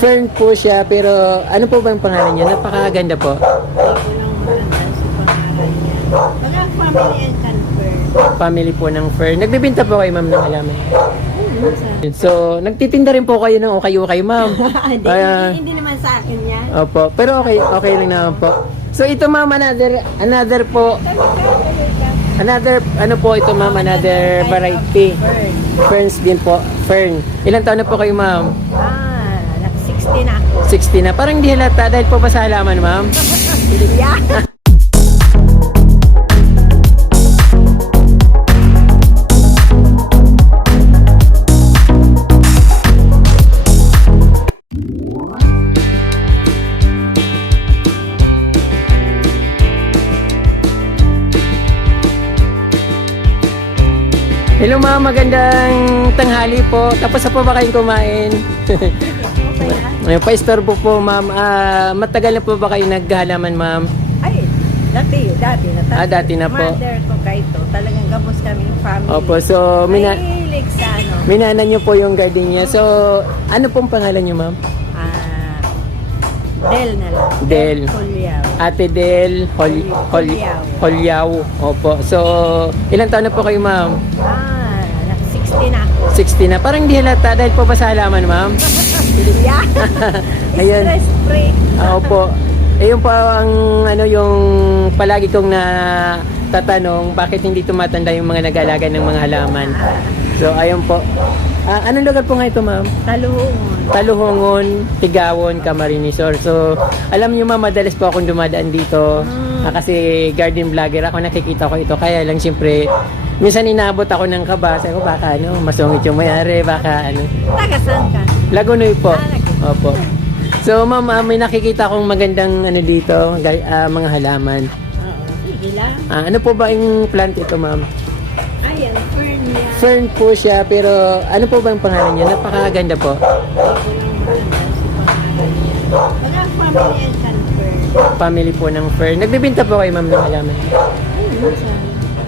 Fern po siya, pero ano po ba ang pangalan niya? Napakaganda po. Walang maganda sa pangalan niya. Mga family and confer. Family po ng Fern. Nagbibinta po kayo, ma'am, ng halaman. Minsan. So, nagtitinda rin po kayo ng ukay-ukay, ma'am. Hindi, Kaya- hindi naman sa akin yan. Opo, pero okay lang naman po. So, ito, ma'am, another po, another, ano po ito, ma'am, another variety. Fern. Ferns din po, Fern. Ilang taon na po kayo, ma'am? 60 na ako. 60 na. Parang hindi halata dahil po ba sa halaman, ma'am? Yeah. Hello, ma'am, magandang tanghali po. Tapos na po ba kayong kumain? May pa-istorbo po, ma'am. Matagal na po ba kayo naghalaman, ma'am? Ay, dati na. Dati na po. Mother ko kaito. Talagang gabos kaming family. Opo, so Mahilig sa ano. minana niyo po yung garden niya. So, ano pong pangalan niyo, ma'am? Del na lang. Del. Colliao. Ate Del Holyaw. Opo. So, ilang taon na po kayo, ma'am? 60 na ako. 60 na. Parang hindi halata dahil po ba sa halaman, ma'am? Yeah. Ayun. Stress free. Opo. Ayun po ang ano yung palagi kong na tatanong, bakit hindi tumatanda yung mga nag-aalaga ng mga halaman. So, ayun po. Anong lugar po nga ito, ma'am? Taluhon. Taluhongon, Tigawon, Camarinesor. So, alam niyo, ma'am, madalas po akong dumadaan dito. Kasi garden vlogger ako, nakikita ko ito. Kaya lang, siyempre, minsan inaabot ako ng kaba. Sabi ko, baka masungit yung mayari, baka Taga saan ka? Lagunoy po. Lagunoy. Opo. So, ma'am, may nakikita akong magandang dito, mga halaman. Oo. Sige lang. Ano po ba yung plant ito, ma'am? Ayan, fern yan. Fern po siya, pero ano po ba ang pangalan niya? Napakaganda po. Walang maganda sa pangalan niya. Mga family and confer. Family po ng Fern. Nagbibinta po kayo, ma'am, ng halaman. Minsan.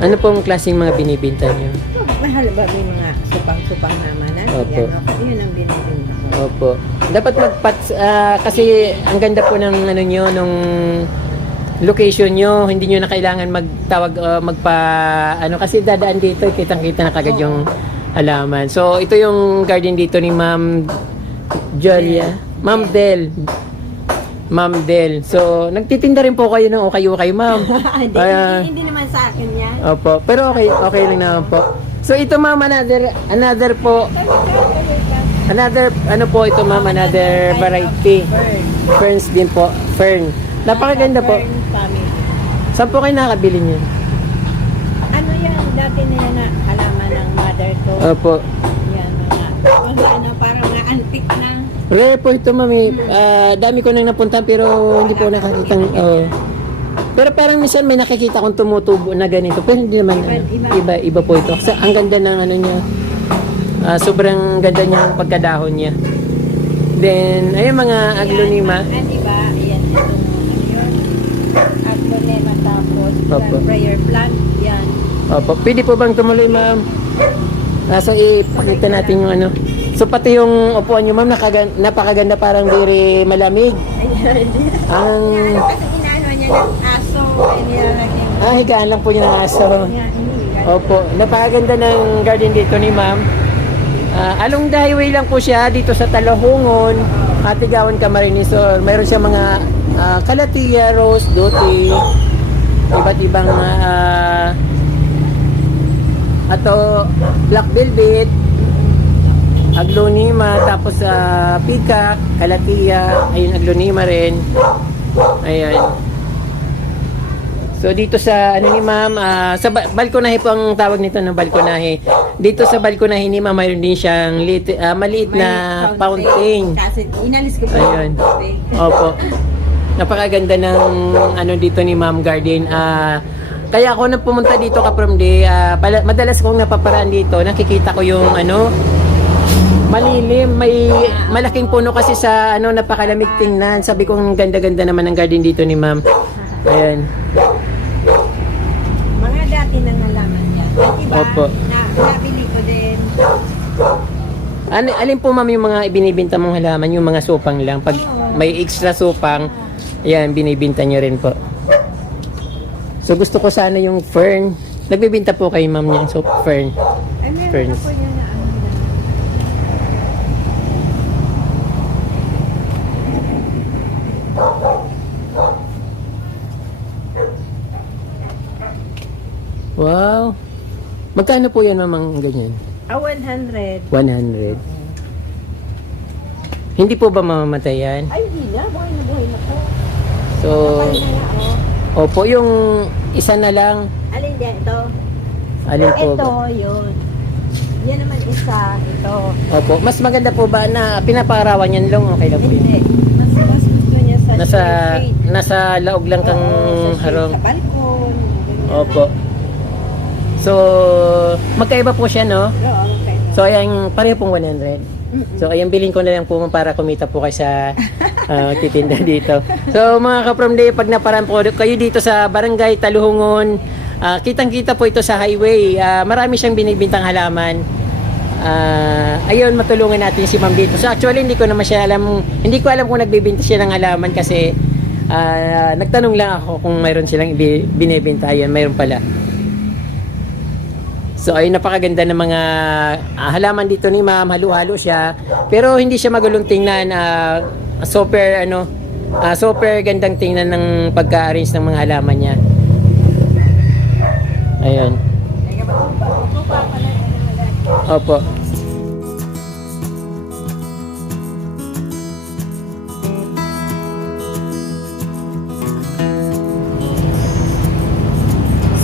Ano pong klaseng mga binibinta niyo? Mahal ba yung mga supang-supang naman? Opo. Yun ang binibinta ko. Opo. Dapat kasi ang ganda po ng niyo, nung location nyo, hindi nyo na kailangan magtawag, kasi dadaan dito, kitang-kita na kagad yung halaman. So, ito yung garden dito ni Ma'am Julia. Ma'am Del. Ma'am Del. So, nagtitinda rin po kayo ng ukay-ukay, ma'am. Hindi naman sa akin yan. Opo. Pero okay lang naman po. So, ito, ma'am, another po, another another variety. Ferns din po. Fern. Napakaganda po. Fern family. Saan po kayo nakabili niyan? Ano yan? Dati na yan na halaman ng mother ko. Opo. Yan, parang mga antique na. Rare po ito, mami. Dami ko nang napuntahan pero hindi po nakakitang. Pero parang minsan may nakikita akong tumutubo na ganito. Pero hindi naman. Iba po ito. Kasi ang ganda ng niya. Sobrang ganda niya ang pagkadahon niya. Then, ayun mga aglonema. Diba? Ayan, ito. Ano yun? Aglonema tapos. Opo. Prayer plant. Yan. Opo. Pwede po bang tumuloy, ma'am? So, ipakita natin yung So, pati yung upuan nyo, ma'am, napakaganda, parang very malamig. Ayan. Ang... Kasi inaano niya ng aso. Nilalagyan. higaan lang po niya ng aso. Opo. Napakaganda ng garden dito ni ma'am. Along the highway lang po siya dito sa Taluhongon, Tigawon, Camarinesor. Mayroon siya mga kalatia, rose, dote, iba't ibang black velvet, aglonema, tapos peacock, kalatia, ayun aglonema rin. Ayan. So dito sa ni ma'am, sa balkonahe po ang tawag nito ng balkonahe. Dito sa balkonahe ni ma'am mayroon din siyang maliit na fountain. Kasi inalis ko pa. Ayun. Opo. Napakaganda ng dito ni Ma'am Garden. Kaya ako nang pumunta dito from madalas kong napaparaan dito, nakikita ko yung malilim, may malaking puno kasi sa napakalamig tingnan. Sabi ko ang ganda-ganda naman ng garden dito ni Ma'am. Ayan. Mga dati nang nalaman yan. Diba? Opo. Nabili ko din. Alin po ma'am yung mga ibinibenta mong halaman, yung mga supang lang? Pag may extra supang, ayan, binibinta nyo rin po. So gusto ko sana yung fern. Nagbibinta po kayo ma'am yung fern. Ay, meron Ferns. na po yan na ano. Wow. Magkano po yan ma'am ang ganyan? 100. 100. Hindi po ba mamamatay yan? Ay, hindi na. Buhay na po. So, Kapal na na, oh. opo, yung isa na lang. Alin yan? Ito. Alin po Ito, ba? yun. Yan naman isa. Ito. Opo, mas maganda po ba na pinaparawan yan lang? Okay lang po yun. Hindi. Mas gusto niya sa shade. Nasa laog lang kang Oo, sa shade, harong. sa balkon. ganyan. Opo. So, magkaiba po siya, no? Oo, okay. So, ayan, pareho pong 100. So, ayan, bilhin ko na lang po para kumita po kayo sa titinda dito. So, mga ka-from day, pag naparaan po kayo dito sa Barangay Taluhungon, kitang-kita po ito sa highway. Marami siyang binibintang halaman. Ayun, matulungan natin si ma'am dito. So, actually, hindi ko alam kung nagbibinta siya ng halaman kasi nagtanong lang ako kung mayroon silang binibinta. Ayun, mayroon pala. So ayun, napakaganda ng mga halaman dito ni ma'am, halo-halo siya. Pero hindi siya magulong tingnan, super gandang tingnan ng pagka-arrange ng mga halaman niya. Ayun. Opo.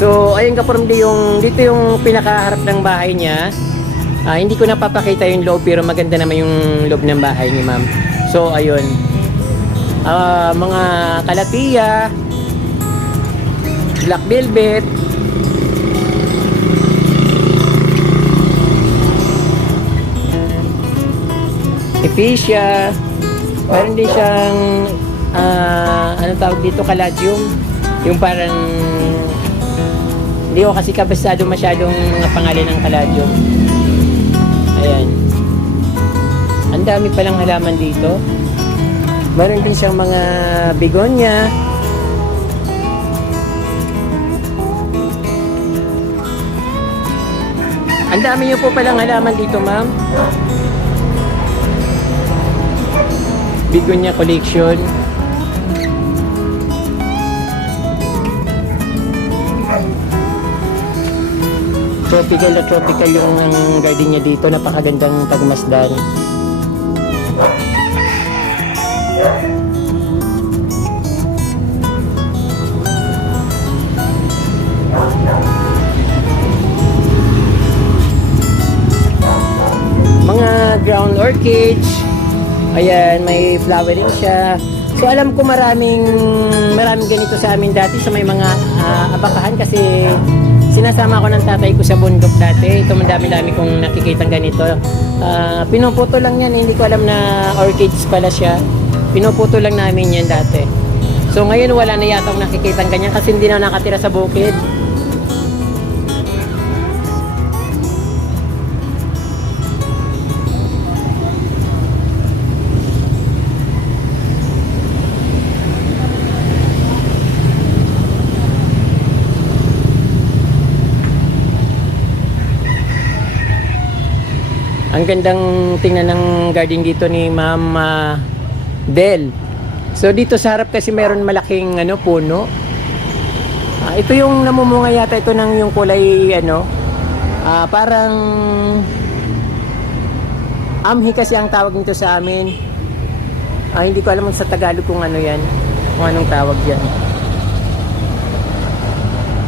So, ayun ka-formdi, dito yung pinakaharap ng bahay niya. Hindi ko napapakita yung loob pero maganda naman yung loob ng bahay ni ma'am. So, ayun. Mga kalatiya, black velvet, ephesia, meron din siyang anong tawag dito, caladium. Yung parang hindi ko kasi kabisado masyadong mga pangalan ng caladium. Ayan. Ang dami palang halaman dito. Meron din siyang mga begonia. Ang dami niyo po palang halaman dito, ma'am. Begonia collection. Tropical na tropical yung garden niya dito. Napakagandang pagmasdan. Mga ground orchids. Ayan, may flowering siya. So alam ko maraming ganito sa amin dati sa may mga abakahan kasi sinasama ko ng tatay ko sa bundok dati. Ito madami-dami kong nakikitang ganito. Pinuputo lang yan. Hindi ko alam na orchids pala siya. Pinuputo lang namin yan dati. So ngayon wala na yata akong nakikitang ganyan kasi hindi na nakatira sa bukid. Ang gandang tingnan ng garden dito ni Ma'am Del. So dito sa harap kasi meron malaking puno. Ito yung namumunga yata ito ng yung kulay parang amhi kasi ang tawag nito sa amin. Hindi ko alam sa Tagalog kung ano yan. Kung anong tawag yan.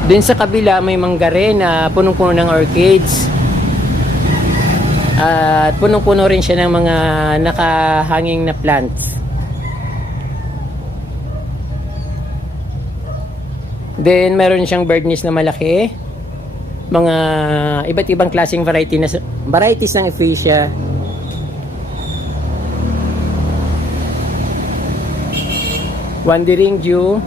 Din sa kabila may manggare na punong-puno ng orchids. At punong-puno rin siya ng mga nakahanging na plants. Then meron siyang birdnest na malaki. Mga iba't ibang klaseng varieties ng ephesia. Wandering Dew.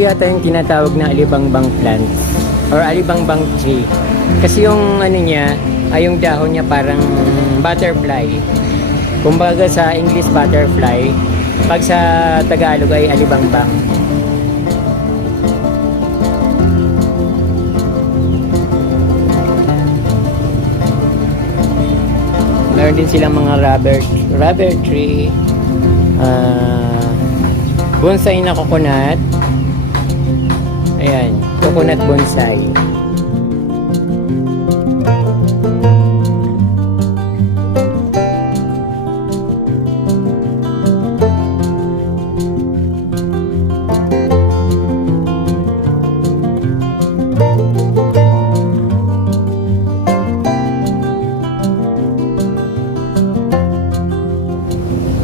yata yung tinatawag na alibangbang plants or alibangbang tree. Kasi yung ano niya, ay yung dahon niya parang butterfly. Kumbaga sa English butterfly, pag sa Tagalog ay alibangbang. Meron din silang mga rubber tree, bonsai na coconut. Ayan, coconut bonsai.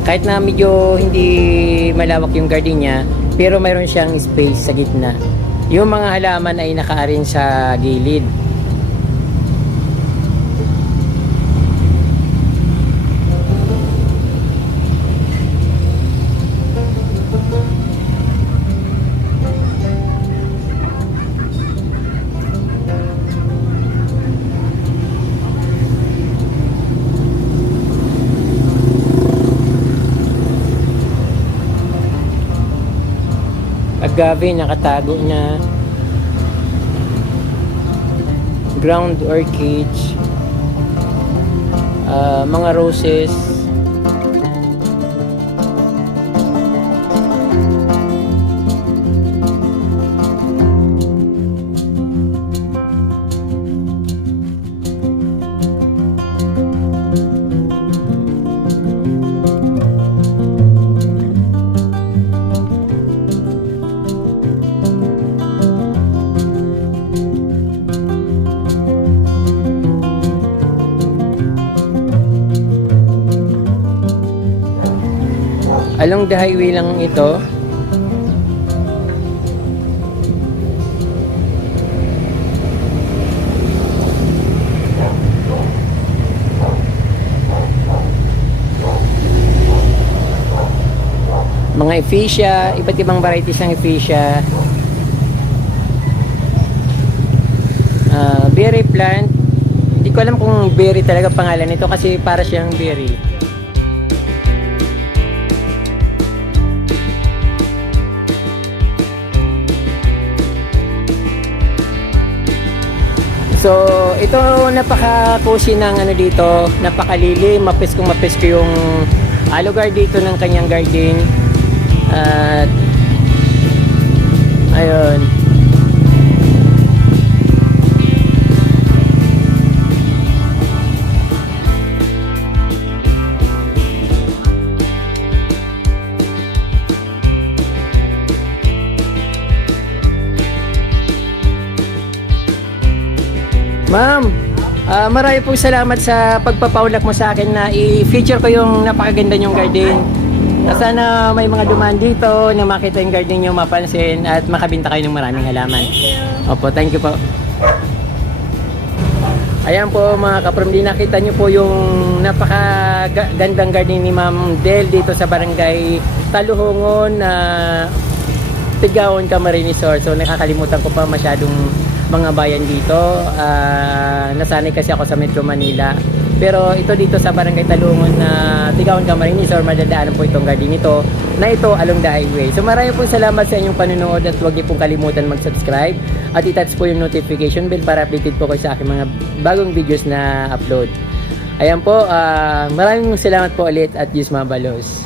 Kahit na medyo hindi malawak yung garden niya, pero mayroon siyang space sa gitna. Yung mga halaman ay naka-arrange sa gilid. Agave nakatago na, ground orchids, mga roses, along the highway lang ito. Mga ephesia, iba't ibang varieties ng ephesia. Berry plant. Hindi ko alam kung berry talaga pangalan nito kasi para siyang berry. So, ito napaka-cozy ng ano dito, napakalilim, mapis ko yung lugar dito ng kanyang garden. At ayun. Ma'am, marami pong salamat sa pagpapaulak mo sa akin na i-feature ko yung napakaganda nyong garden. Sana may mga dumaan dito na makita yung garden nyo, mapansin at makabinta kayo ng maraming halaman. Thank you. Opo, thank you po. Ayan po mga kapramdi, nakita nyo po yung napakagandang garden ni Ma'am Del dito sa barangay Taluhongon, Tigaon, Camarines Sur. So nakakalimutan ko pa masyadong mga bayan dito. Nasanay kasi ako sa Metro Manila. Pero ito dito sa barangay Talungon na Tigaon, Camarines Sur, madadaanan po itong garden nito na ito along the highway. So maraming po salamat sa inyong panonood at huwag niyo pong kalimutan mag-subscribe at i-touch po yung notification bell para updated po kayo sa aking mga bagong videos na upload. Ayan po, maraming salamat po ulit at Diyos mabalos.